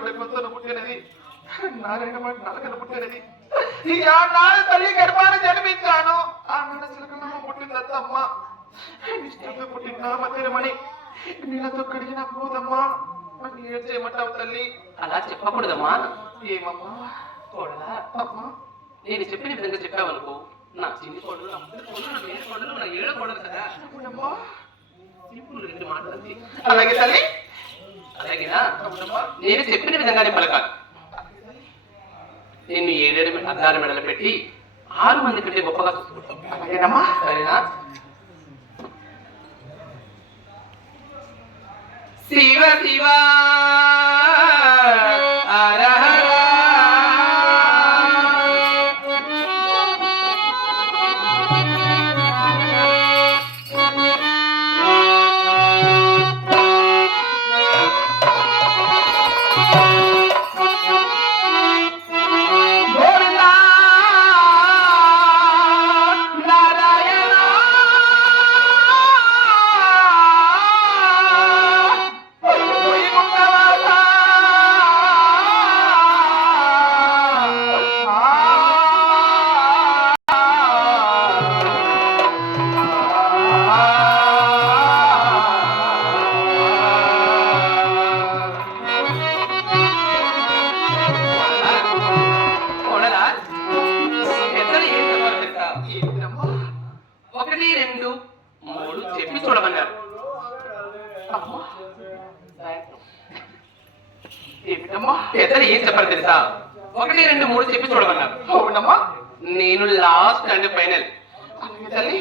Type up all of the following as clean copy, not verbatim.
మాట కొంత పుట్టినది, నారాయణ మాట నలకన పుట్టినది. నాడు తల్లి గర్భాన జన్మించాను, ఆనాడు చిలకమ్మ పుట్టిందత్తమ్మ. ఇష్టంగా పుట్టిన మధ్యమని నీళ్ళతో కడిగిన పోదమ్మా, మరి ఏం చేయమంటావు తల్లి? అలా చెప్పకూడదమ్మా. ఏమమ్మా? కోడలా అమ్మా, నేను చెప్పిన విధంగా చెప్పావనుకో, నా చిన్ని కోడలు, నా ముద్దు కోడలు, నా వేరే కోడలు, నా ఏడో కోడలు కదా. అవునమ్మా. ఇప్పుడు రెండు మాటలు అంతే. అలాగే తల్లి. అలాగేనా? అవునమ్మా. నేను చెప్పిన విధంగానే పలకాలి. నిన్ను 7 అద్దాల మెడలు పెట్టి 6 మంది కంటే గొప్పగా చూసుకుంటాం. అలాగేనమ్మా. సరేనా? శివ శివ హర హర పెద్దలు ఏం చెప్పారు తెలుసా? 1, 2, 3 చెప్పి చూడమన్నారు. అవునమ్మా. నేను లాస్ట్ అండ్ ఫైనల్. తల్లి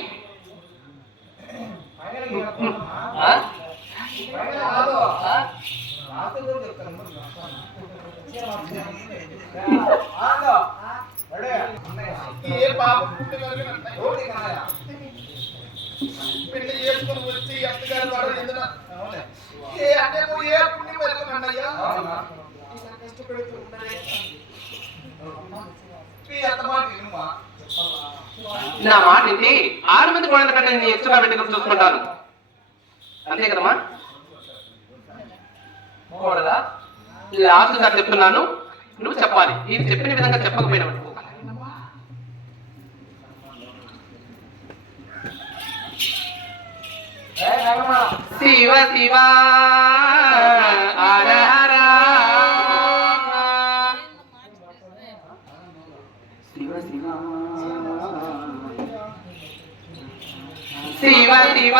ఏ పాప పెళ్లి చేసుకుని వచ్చి అత్తగారు వాడు ఎందున ఏ అంటే ఏ పుణ్యం పెరుగుతుందయ్యా, నా మాట ఏంటి? 6 మంది కోడల కంటే నేను ఎక్స్ట్రా పెట్టుకుని చూసుకుంటాను, అంతే కదమ్మా? కోడలా, లాస్ట్ సార్ చెప్తున్నాను, నువ్వు చెప్పాలి. ఇది చెప్పిన విధంగా చెప్పకపోయినా శివ శివ హర హర శివ శివ శివ శివ